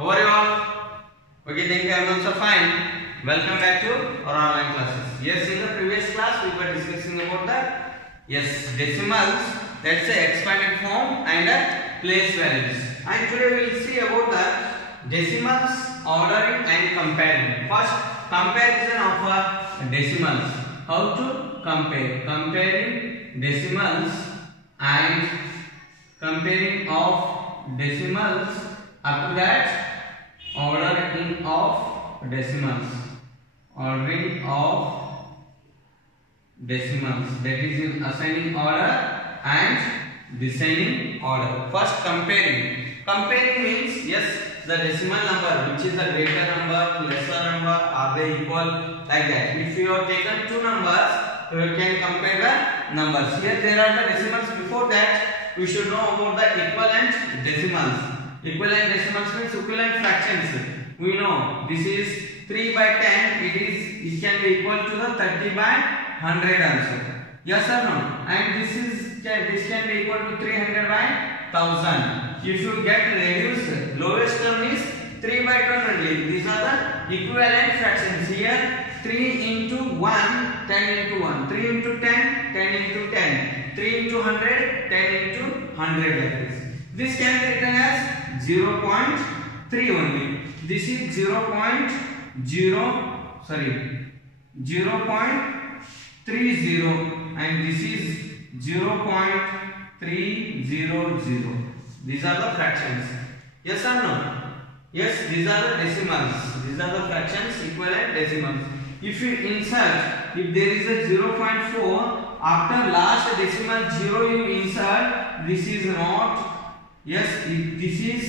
How are you all? Okay, thank you. I am also fine. Welcome back to our online classes. Yes, in the previous class we were discussing about the decimals, that's the expanded form and place values. And today we will see about the decimals, ordering and comparing. First, comparison of decimals. How to compare? Comparing decimals and comparing of decimals. After that, ordering of decimals. Ordering of decimals. That is in ascending order and descending order. First, comparing. Comparing means the decimal number, which is a greater number, lesser number, are they equal, like that. If you have taken two numbers, you can compare the numbers. Here there are the decimals. Before that, we should know about the equivalent decimals. Equivalent decimals means equivalent fractions. We know this is 3 by 10. It can be equal to the 30 by 100 also. Yes or no? And this can be equal to 300 by 1000. If you get reduced, lowest term is 3 by 10 only. These are the equivalent fractions. Here 3 into 1, 10 into 1. 3 into 10, 10 into 10. 3 into 100, 10 into 100 like this. This can be written as 0.3 only. This is 0.30 and this is 0.300. These are the fractions. Yes or no? Yes, these are the decimals. These are the fractions, equivalent decimals. If you insert, if there is a 0.4, after last decimal 0 you insert, this is not, this is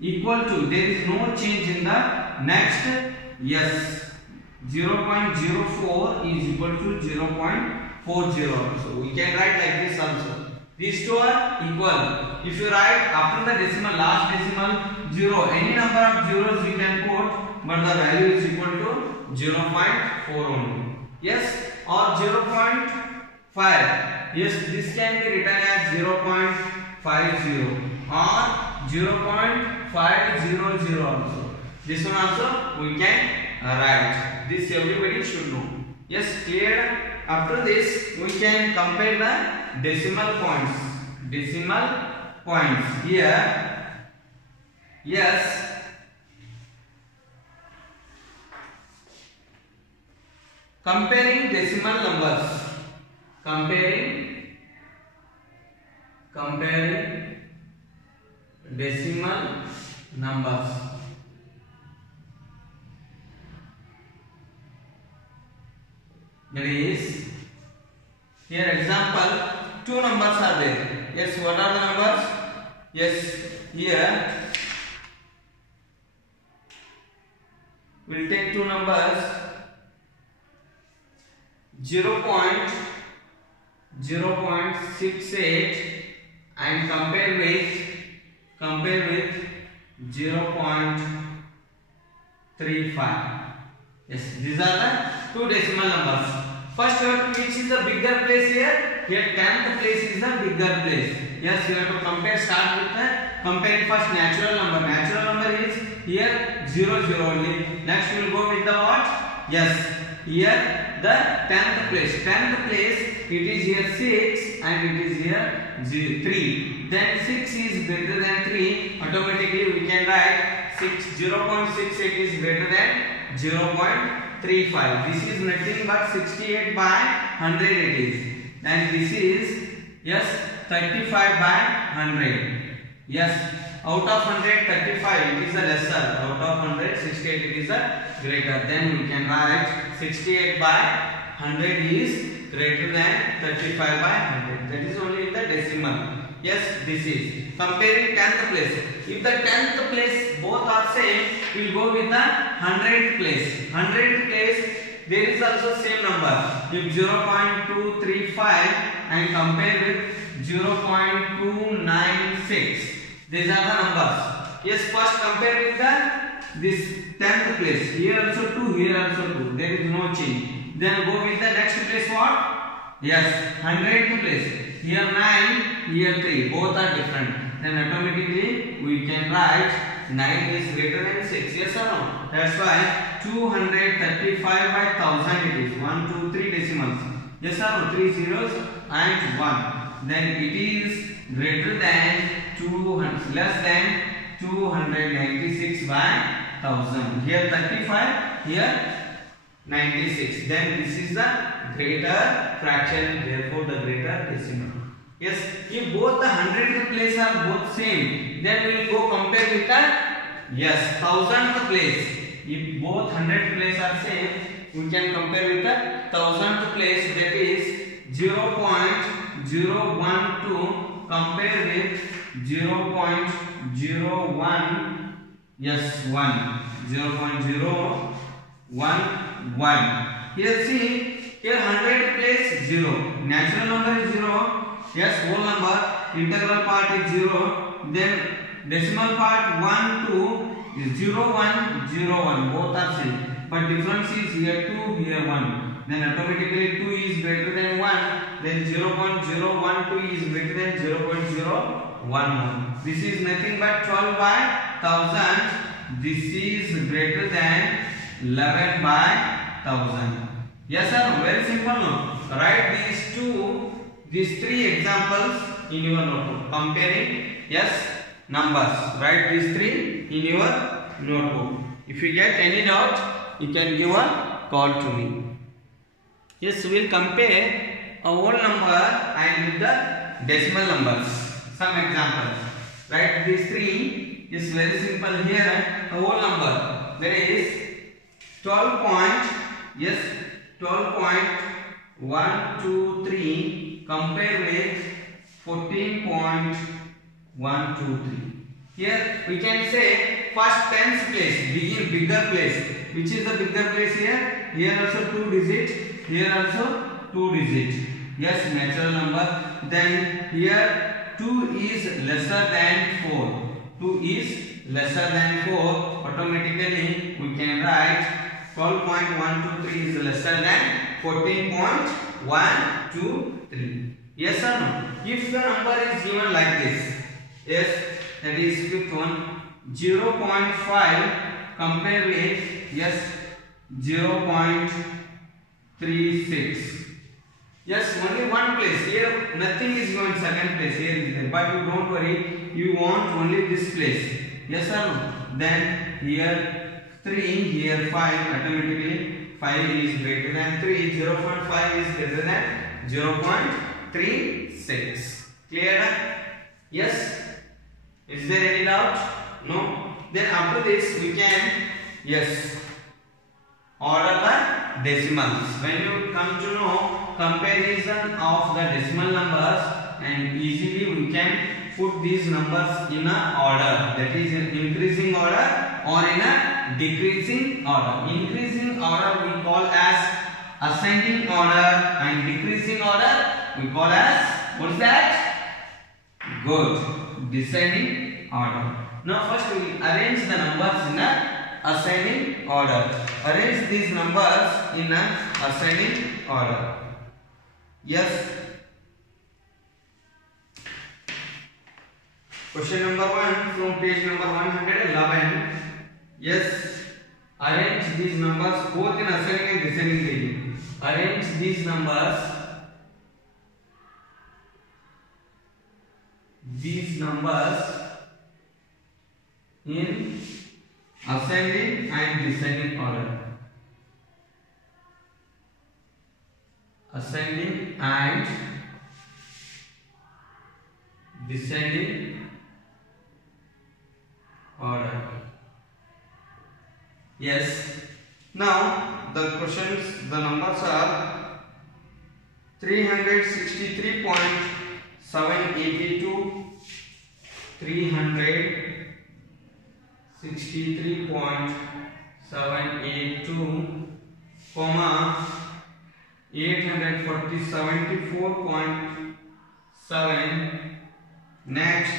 equal to, there is no change in the next, 0.04 is equal to 0.40. So we can write like this also. These two are equal. If you write after the decimal, last decimal 0, any number of zeros you can put, but the value is equal to 0.4 only. Yes, or 0.5. Yes, this can be written as 0.50 or 0.500 also. This one also we can write. This everybody should know. Yes, clear? After this, we can compare the decimal points. Decimal points. Here, comparing decimal numbers. Comparing decimal numbers. That is, here example, two numbers are there. Yes, what are the numbers? Yes, here we'll take two numbers, 0.68 and compare with 0.35. Yes, these are the two decimal numbers. First, you have to, which is the bigger place here? Here 10th place is the bigger place. Yes, you have to compare. Start with the compare first natural number. Natural number is here 0 only. Next we will go with the what? Yes, here the 10th place. 10th place, it is here 6 and it is here 3. Then 6 is greater than 3. Automatically we can write 0.68 is greater than 0.35. This is nothing but 68 by 100 it is. And this is 35 by 100. Yes, out of 100, 35 it is the lesser. Out of 100, 68 it is the greater. Then we can write 68 by 100 is greater than 35 by 100. That is only in the decimal. Yes, this is comparing 10th place. If the 10th place both are same, we will go with the 100th place. 100th place, there is also same number. If 0.235 and compare with 0.296, these are the numbers. Yes, first compare with this 10th place. Here also 2, here also 2. There is no change. Then go with the next place what? Yes, 100th place. Here 9, here 3. Both are different. then automatically we can write 9 is greater than 6. Yes or no? That's why 235 by 1000 it is 1, 2, 3 decimals. Yes or no? 3 zeros and 1. Then it is greater than 200, less than 296 by 1000. Here 35, here 96. Then this is the greater fraction, therefore the greater decimal. Yes, if both the hundredth place are both same, then we will go compare with the thousandth place. If both hundredth place are same, we can compare with the thousandth place, that is 0.012 compare with 0.01 1 0.011. Here see, here 100 place 0, natural number is 0. Yes, whole number, integral part is 0, then decimal part 1, 2 is 0, 1, 0, 1, both are same, but difference is here 2, here 1, then automatically 2 is greater than 1, then 0.012 is greater than 0.011. This is nothing but 12 by 1000, this is greater than 11 by 1000. Yes or no? Very simple, no? Write these three examples in your notebook. Comparing numbers. Write these three in your notebook. If you get any doubt, you can give a call to me. Yes, we will compare a whole number and with the decimal numbers. Some examples. Write these three. Is very simple here. A whole number. There is 12.123 compare with 14.123. Here we can say first tens place, begin bigger place. Which is the bigger place here? Here also 2 digit, here also 2 digit. Yes, natural number. Then here 2 is lesser than 4. 2 is lesser than 4. Automatically we can write 12.123 is lesser than 14.123. Yes or no? If the number is given like this, yes, that is fifth one, 0.5 compare with 0.36. Yes, only one place. Here nothing is given, second place here is there. But you don't worry, you want only this place. Yes or no? Then here 3, here 5, automatically 5 is greater than 3, 0.5 is greater than 0.36. Clear? Yes? Is there any doubt? No? Then after this we can, order the decimals. When you come to know comparison of the decimal numbers, and easily we can put these numbers in a order, that is in increasing order or in a decreasing order. Increasing order we call as ascending order, and decreasing order we call as, what is that? Good, descending order. Now first we will arrange the numbers in a ascending order. Arrange these numbers in a ascending order. Yes. Question number 1 from page number 111. Yes. Arrange these numbers both in ascending and descending order. Arrange these numbers in ascending and descending order. Ascending and descending order. Yes. Now the questions, the numbers are 363.782, 363.782, comma 840.74.7, next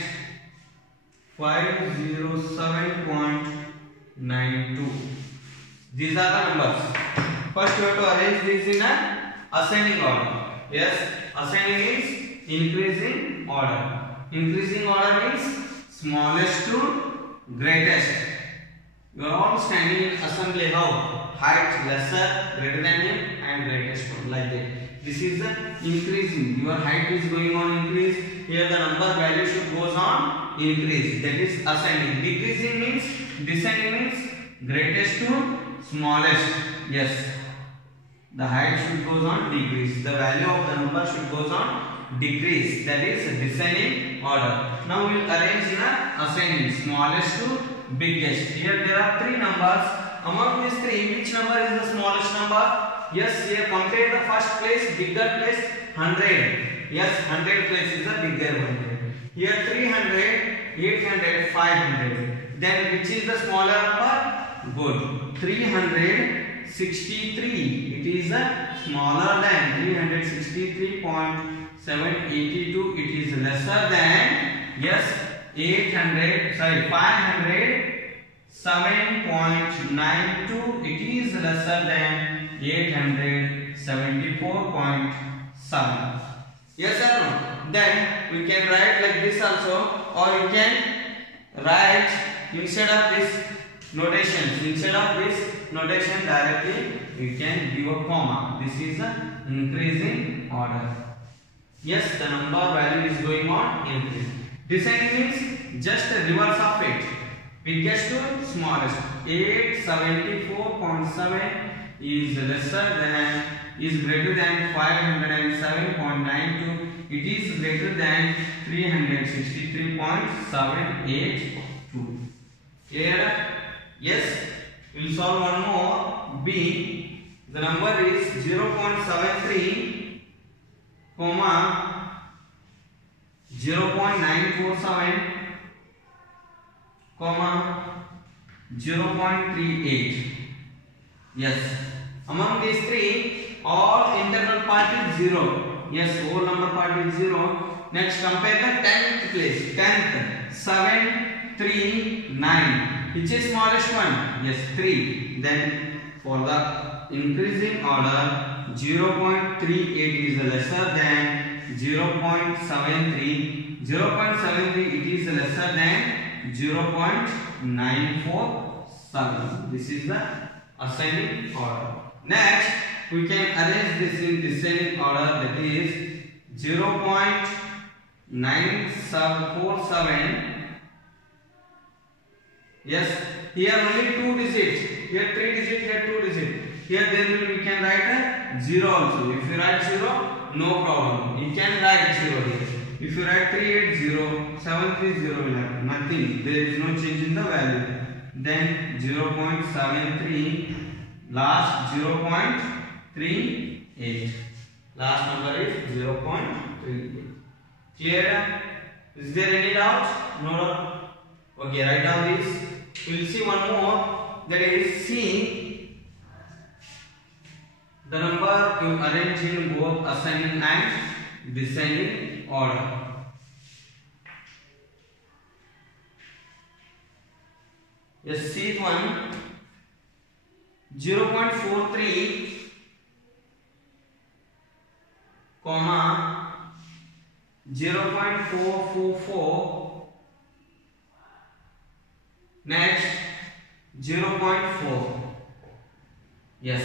507.92. These are the numbers. First you have to arrange these in a ascending order. Yes, ascending is increasing order. Increasing order means smallest to greatest. You are all standing in assembly. How? Height lesser, greater than him, and greatest one, like that. This is the increasing. Your height is going on increase. Here the number value should goes on increase. That is ascending. Decreasing means descending means greatest to smallest. Yes. The height should goes on decrease. The value of the number should goes on decrease. That is descending order. Now we will arrange in a ascending. Smallest to biggest. Here there are three numbers. Among these three, which number is the smallest number? Yes, here compare the first place, bigger place, 100. Yes, 100 place is the bigger one. Here 300, 800, 500. Then which is the smaller number? Good. 363. It is smaller than 363.782. It is lesser than, yes, 507.92. It is lesser than 874.7. Yes or no? Then we can write like this also, or you can write instead of this notation. Instead of this notation directly, we can give a comma. This is an increasing order. Yes, the number value is going on increase. Descending means just a reverse of it. Biggest to smallest. 874.7 is lesser than, is greater than 507.92. It is greater than 363.782. Clear? Yes. We will solve one more. B. The number is 0.73, 0.947, 0.38. Yes. Among these three, all internal part is 0. Yes, whole number part is 0. Next, compare the 10th place. 10th, 7, 3, 9. Which is smallest one? Yes, 3. Then for the increasing order, 0.38 is lesser than 0.73. 0.73 it is lesser than 0.947. This is the ascending order. Next, we can arrange this in descending order, that is 0.947. Yes, here only 2 digits. Here 3 digits, here 2 digits. Here we can write a 0 also. If you write 0, no problem. You can write 0 here. If you write 380, 730 will happen. Nothing. There is no change in the value. Then 0.73. Last 0.38. Last number is 0.38. Clear? Is there any doubt? No. Okay, write down this. We will see one more. That is C. The number you arrange in both ascending and descending order. Yes, C1 0.43, 0.444. Next 0.4. Yes.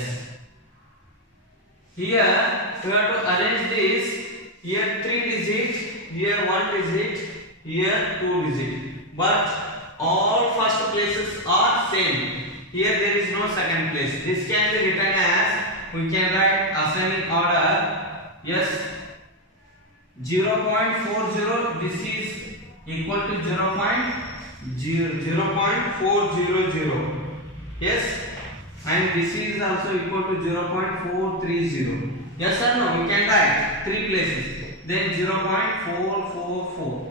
Here we have to arrange this. Here 3 digits, here 1 digit, here 2 digit. But all first places are same. Here there is no second place. This can be written as, we can write ascending order. Yes. 0.40. This is equal to 0.400. Yes. And this is also equal to 0.430. Yes or no? We can write 3 places. Then 0.444.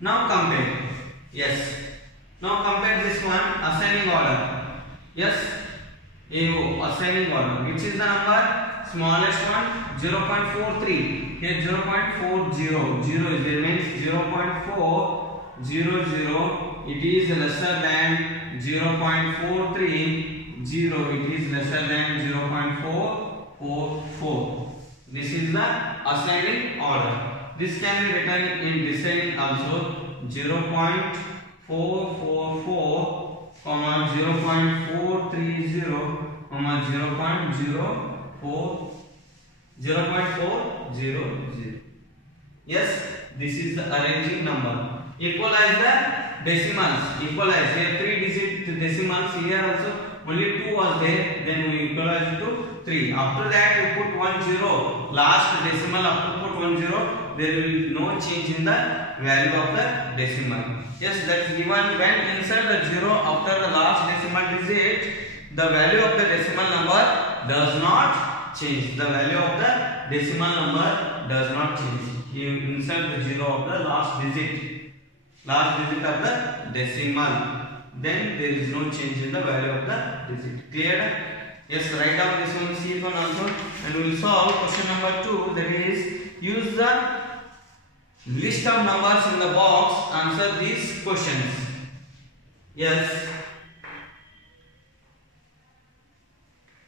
Now compare. Yes. Now compare this one, ascending order. Yes. AO, ascending order. Which is the number? Smallest one, 0.43. Here 0.40. 0 remains 0.400. It is lesser than 0.43. 0, it is lesser than 0.444. This is the ascending order. This can be written in descending also. 0.444, 0.430, 0.400. Yes, this is the arranging number. Equalize the decimals. Equalize. Here 3 digit decimals. Here also only 2 was there. Then we equalize it to 3. After that you put 1 0. Last decimal after put 1 0. There will be no change in the value of the decimal. Yes, that's given when insert the 0 after the last decimal digit. The value of the decimal number does not change. The value of the decimal number does not change. You insert the 0 of the last digit of the decimal. Then there is no change in the value of the digit. Clear? Yes, write down this one, see one also, and we will solve question number 2. That is, use the list of numbers in the box. Answer these questions. Yes.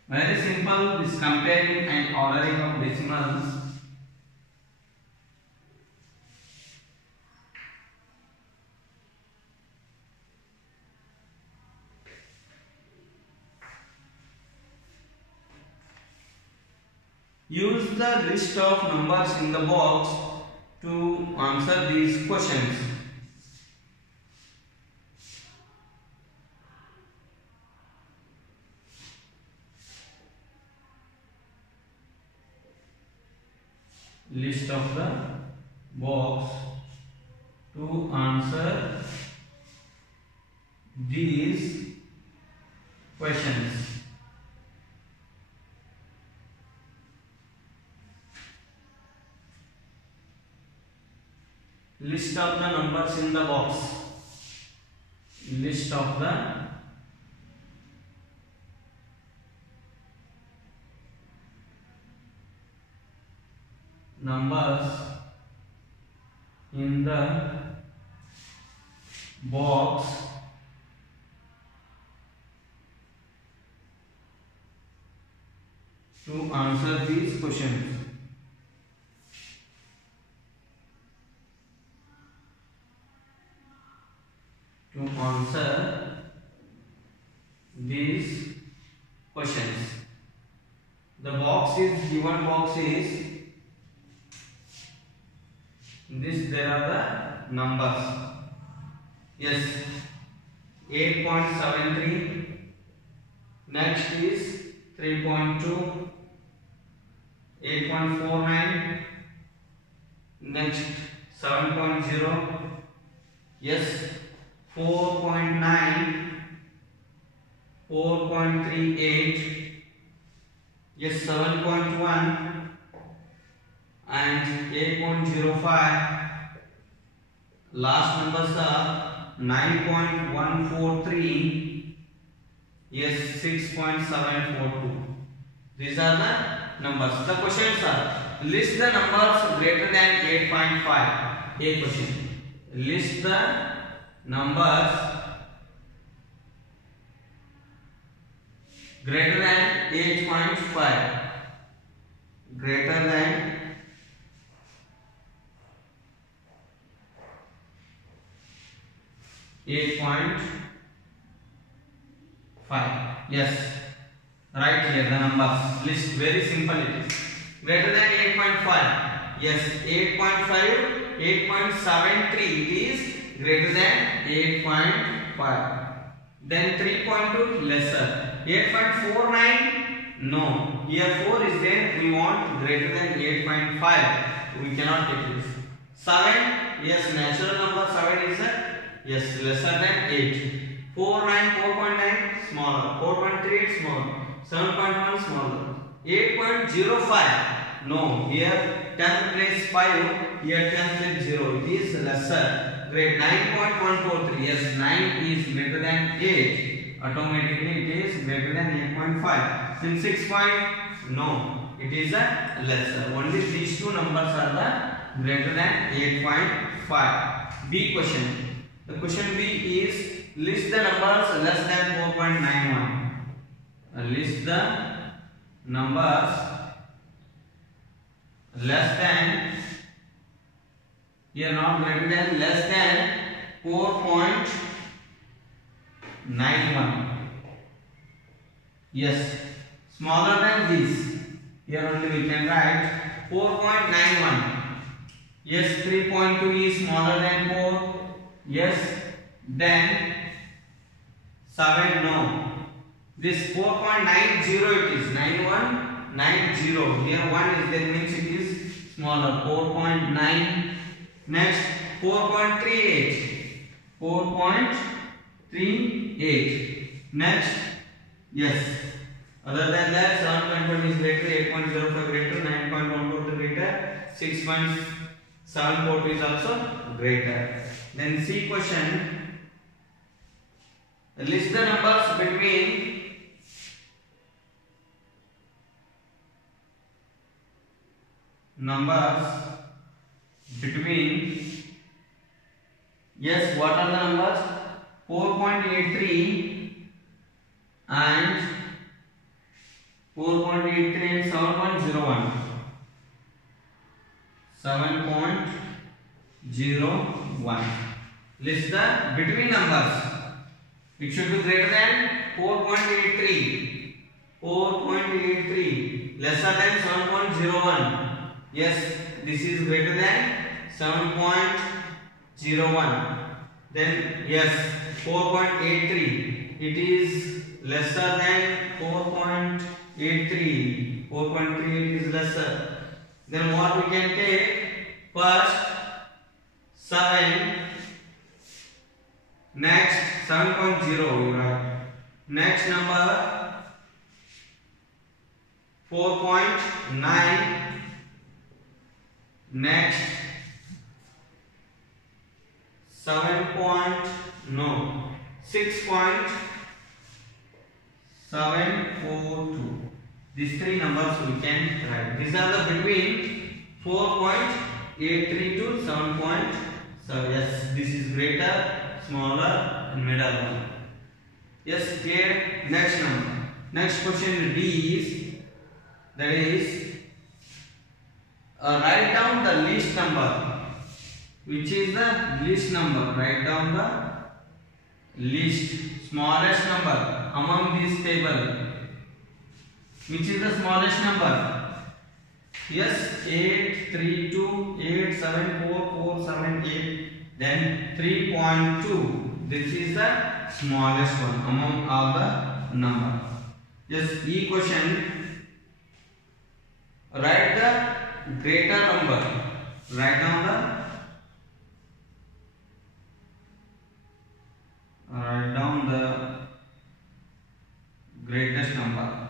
Very simple. This comparing and ordering of decimals. Use the list of numbers in the box to answer these questions. List of the box to answer these questions. List of the numbers in the box. List of the numbers in the box to answer these questions. To answer these questions. The box is given box is this. There are the numbers. Yes, 8.73. Next is 3.2, 8.49. Next 7.0. Yes. 4.9, 4.38, yes, 7.1 and 8.05. Last numbers are 9.143, yes, 6.742. These are the numbers. The questions are: list the numbers greater than 8.5. A question. List the numbers greater than 8.5. Greater than 8.5. Yes, right here the numbers list. Very simple it is. Greater than 8.5. Yes, 8.5, 8.73 it is greater than 8.5. Then 3.2 lesser. 8.49 no. Here 4 is there. We want greater than 8.5. We cannot take this. 7, yes, natural number 7 is yes, lesser than 8. 4.9 smaller. 4.38 smaller. 7.1 smaller. 8.05 no. Here 10 place 5. Here 10 place 0. It is lesser. Great. 9.143. Yes, 9 is greater than 8. Automatically it is greater than 8.5. Since 6 no, it is a lesser. Only these two numbers are the greater than 8.5. B question. The question B is list the numbers less than 4.91. List the numbers less than Here not greater than, less than 4.91. Yes, smaller than this. Here only we can write 4.91. Yes, 3.2 is smaller than 4. Yes, then 7, no. This 4.90 it is 9190. Here 1 is there, means it is smaller. 4.9. Next 4.38. 4.38. Next, yes. Other than that, 7.1 is greater, 8.05 greater, 9.12 greater, 6.74 is also greater. Then C question. List the numbers between yes, what are the numbers? 4.83 and 4.83 and 7.01. 7.01. List the between numbers. It should be greater than 4.83. 4.83 lesser than 7.01. Yes, this is greater than 7.01. Then yes, 4.83. It is lesser than 4.83. 4.38 is lesser. Then what we can take? First 7. Next 7.0. Right. Next number 4.9. Next 6.742. These three numbers we can write. These are the between 4.83 to 7.7. Yes, this is greater, smaller, and middle one. Yes, clear. Next number. Next question D is, that is, write down the least number. Which is the least number? Write down the least, smallest number among this table. Which is the smallest number? Yes, 8, 3, 2, 8, 7, 4, 4, 7, 8. Then 3.2. This is the smallest one among all the number. Yes, E question. Write the greater number. Write down the greatest number.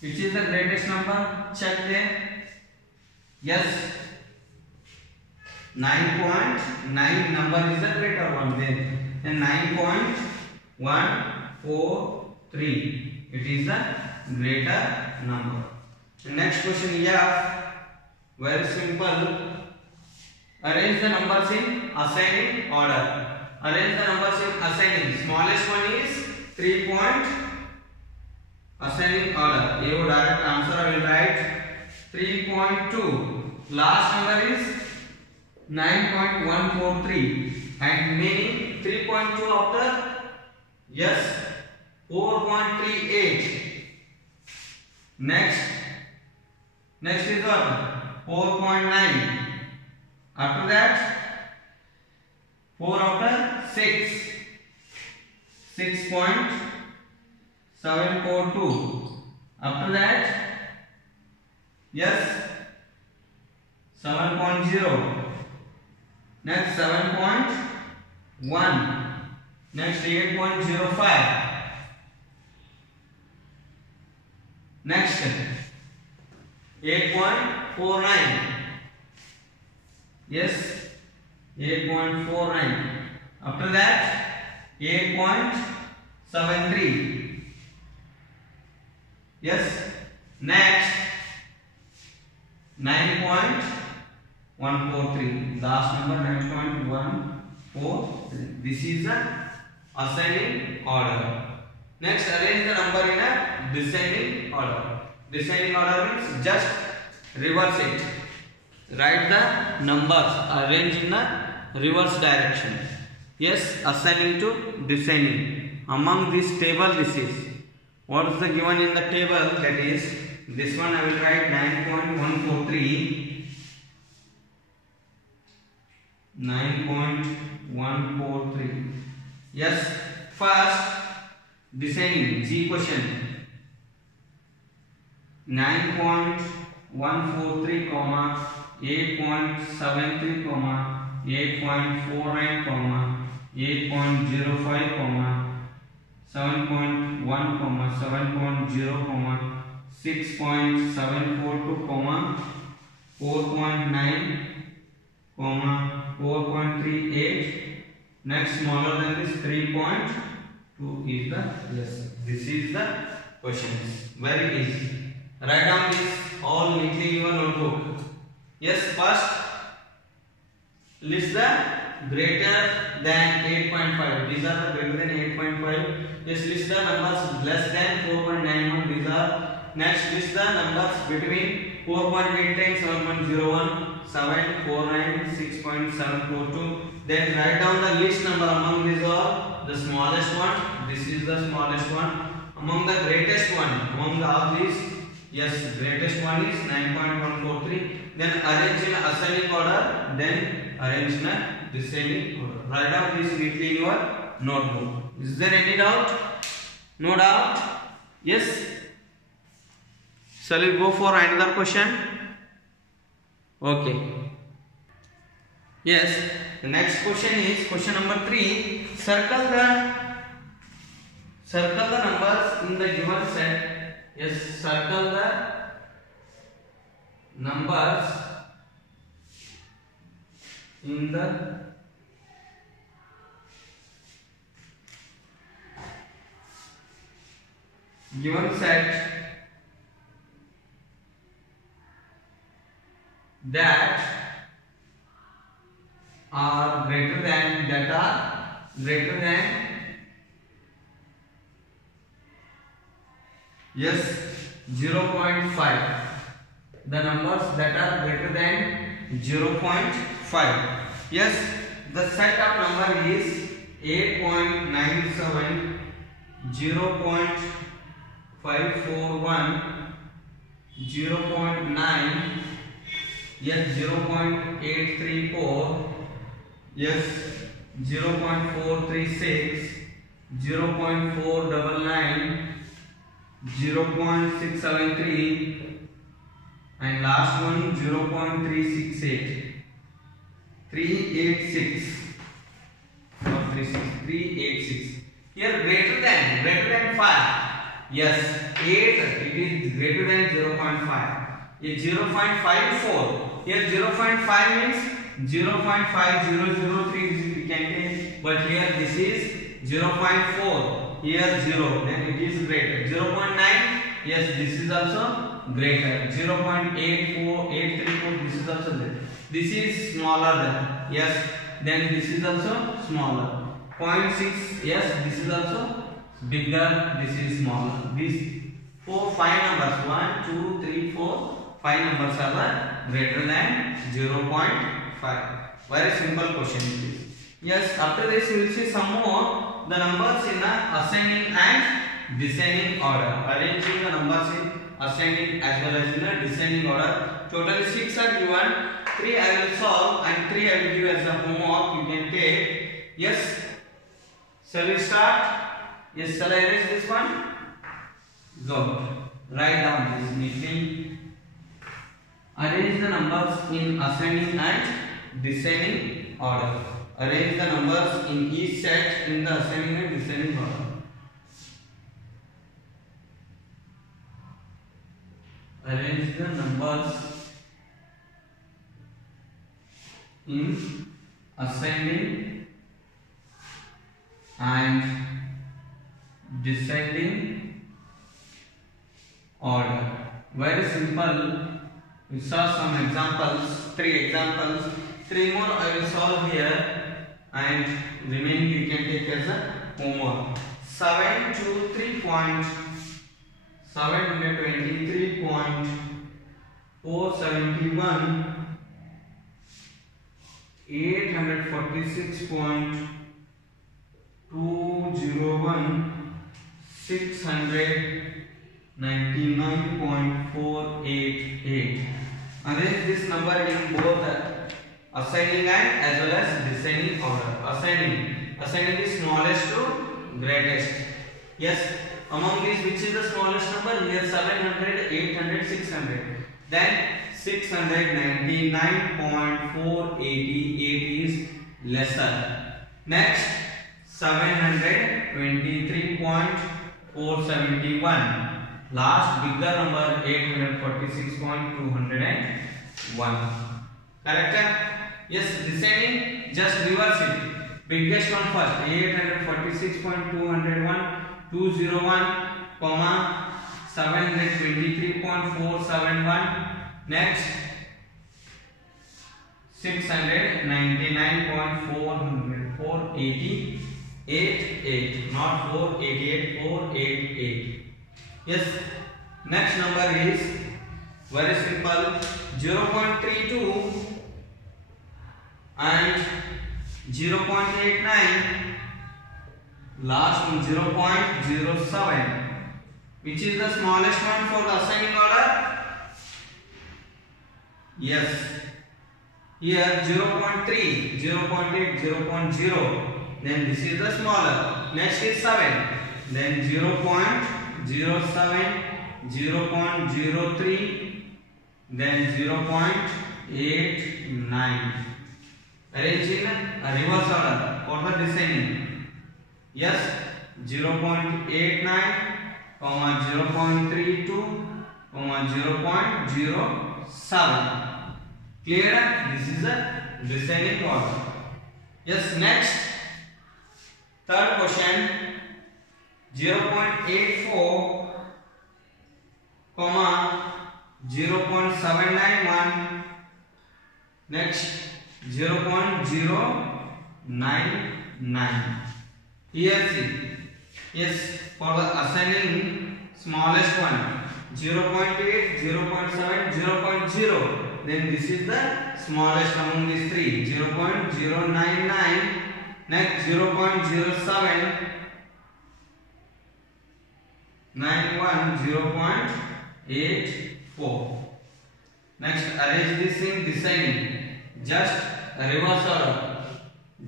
Which is the greatest number? Check there. Yes, 9.9 number is the greater one there. And 9.143. It is the greater number. The next question F. Very simple. Arrange the numbers in ascending order. Arrange the numbers in ascending. Smallest one is 3 point ascending order. You direct answer I will write 3.2. Last number is 9.143 and meaning 3.2 after, yes, 4.38. Next is what? 4.9. After that 4 after 6. 6.742. After that, yes, 7.0. Next 7.1. Next 8.05. Next 8.49. Yes, 8.49. After that 8.73. Yes, next 9.143. Last number 9.143. This is the ascending order. Next, arrange the number in a descending order. Descending order means just reverse it. Write the numbers arranged in a reverse direction. Yes, ascending to descending. Among this table, this is. What is the given in the table? That is, this one I will write 9.143. 9.143. Yes, first descending G question 9.143, 8.73, 8.49, 8.05, 7.1, 7.0, 6.742, 4.9, 4.38. Next, smaller than this, 3.2 is the yes. This is the questions. Very easy. Write down this all neatly in your notebook. Yes, first list the greater than 8.5. These are the greater than 8.5. Yes, list the numbers less than 4.91. These are. Next, list the numbers between 4.89, 7.01, 7.49, 6.742. Then write down the least number among these all. The smallest one. This is the smallest one. Among the greatest one. Among all these. Yes, greatest one is 9.143. Then arrange in ascending order. Then arrange in descending order. Write down this neatly in your notebook. Is there any doubt? No doubt? Yes. Shall we go for another question? Okay. Yes. The next question is question number 3. Circle the numbers in the given set. Yes, circle the numbers in the given set that are greater than yes 0.5. The numbers that are greater than 0.5. Yes, the set of number is 8.97, 0.541, 0.9, yes 0.834, yes 0.436, 0.499, 0.673, and last one 0.368. 386 or 386. Here greater than 5. Yes, 8 it is greater than 0.5. Is 0.54. Here 0.5 means 0.5003 we can take, but here this is 0.4. Here 0, then it is greater. 0.9, yes, this is also greater. 0.84834, this is also greater. This is smaller than, yes, then this is also smaller. 0.6, yes, this is also bigger, this is smaller. These 5 numbers, 1, 2, 3, 4, 5 numbers are the greater than 0.5. Very simple question it is. Yes, after this we will see some more the numbers in the ascending and descending order. Arranging the numbers in ascending as well as in the descending order. Total 6 are given. 3 I will solve and 3 I will give as a homework. You can take. Yes. Shall we start? Yes. Shall I erase this one? Go. Write down this neatly. Arrange the numbers in ascending and descending order. Arrange the numbers in each set in the ascending and descending order. Arrange the numbers in ascending and descending order. Very simple. We saw some examples, 3 examples. 3 more I will solve here, and remaining you can take as a homework. 723.471, 846.201, 699.488. Arrange this number in both ascending and as well as descending order. Ascending is smallest to greatest. Yes, among these which is the smallest number? Here 700, 800, 600. Then 699.488 is lesser. Next 723.471. Last bigger number 846.201. Correct? Yes, descending, just reverse it. Biggest one first, 846.201, 201, 723.471. Next 699.488, not 488, 488. Yes, next number is very simple, 0.32 and 0.89. Last one 0.07. Which is the smallest one for the ascending order? Yes. Here 0.3, 0.8, 0.0. Then this is the smaller. Next is 7. Then 0.07, 0.03. Then 0.89. Arrange in a reverse order for the descending. Yes, 0.89, 0.32, 0.07. Clear? This is a descending order. Yes, next third question, 0.84, 0.791. Next 0.099. Here see. Yes, for the ascending smallest one 0.8, 0.7, 0.0. Then this is the smallest among these three, 0.099. Next 0.07, 91, 0.84. Next arrange this in descending. Just reverse order.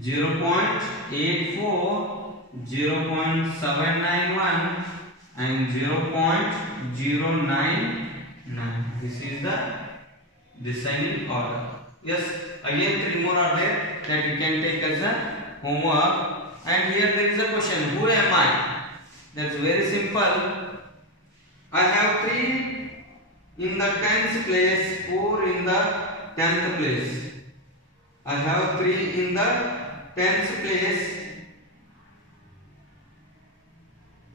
0.84, 0.791 and 0.099. This is the descending order. Yes, again three more are there that you can take as a homework. And here there is a question, who am I? That's very simple. I have 3 in the 10th place, 4 in the 10th place. I have 3 in the 10th place,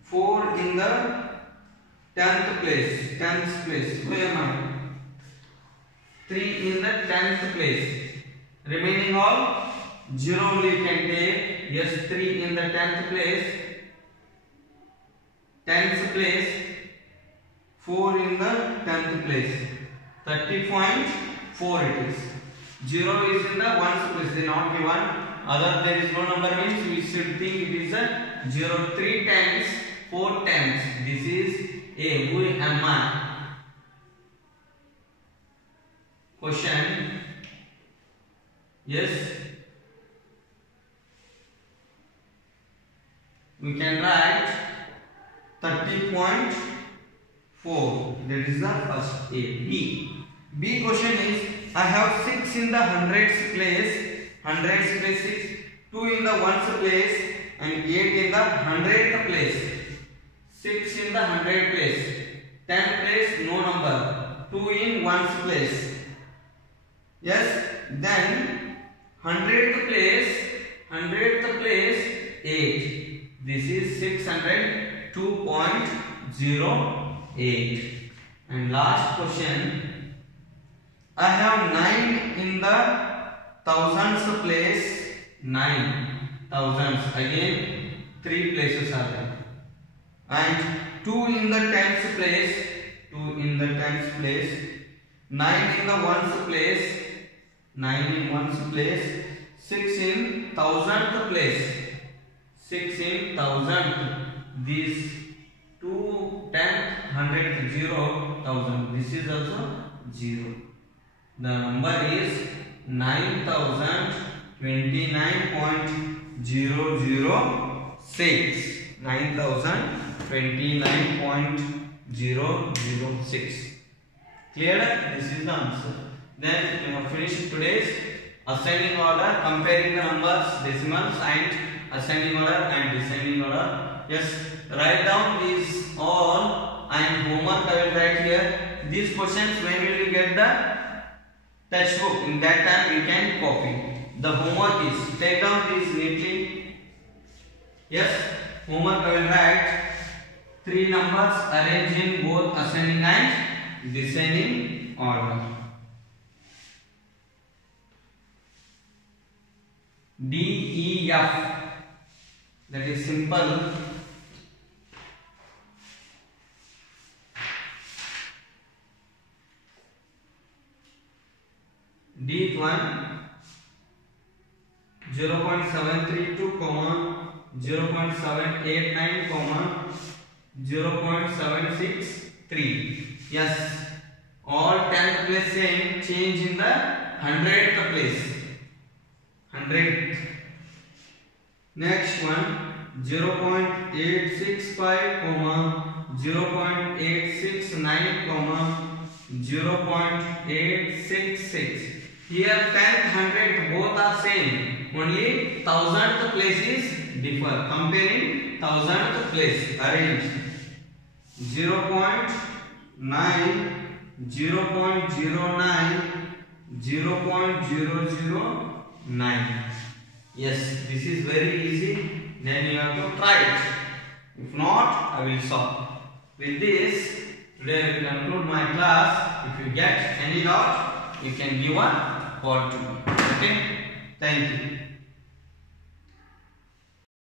4 in the 10th place. 10th place. Who am I? 3 in the 10th place. Remaining all 0 only can take. Yes, 3 in the 10th place. 10th place. 4 in the 10th place. 30.4 it is. 0 is in the 1's place. They not given. Other there is no number means we should think it is a 0. 3 times 4 times. This is A. Who am I? Question. Yes. We can write 30.4. That is the first A. B. B question is, I have 6 in the 100th place. 100th place 6. 2 in the 1st place and 8 in the 100th place. 6 in the 100th place. 10th place no number. 2 in 1st place. Yes, then 100th place 8. This is 602.08. And last question, I have 9 in the 1000th place. 9 thousands. Again 3 places are there. and 2 in the tens place, 2 in the tens place, 9 in the ones place, 9 in ones place, 6 in thousandth place, 6 in thousandth. These 2 tenth, hundredth, 0, thousand. This is also 0. The number is 9029.006. 9029.006. Clear? This is the answer. Then we have finished today's ascending order, comparing the numbers, decimals, and ascending order and descending order. Yes, write down these all, and homework I will write here. These questions, when will you get the textbook? In that time you can copy. The homework is, take down these neatly. Yes, homework I will write 3 numbers arranged in both ascending and descending order. D, E, F. That is simple. D1 0.732, 0.789, 0.763. Yes, all 10th place same, change in the 100th place. 100th. Next one 0.865, 0.869, 0.866. Here 10th, 100th both are same. Only 1000th place is differ. Comparing 1000th place, arrange 0.9, 0.09, 0.009. Yes, this is very easy. Then you have to try it. If not, I will solve. With this, today I will conclude my class. If you get any doubt, you can give a call to me. Okay? Thank you.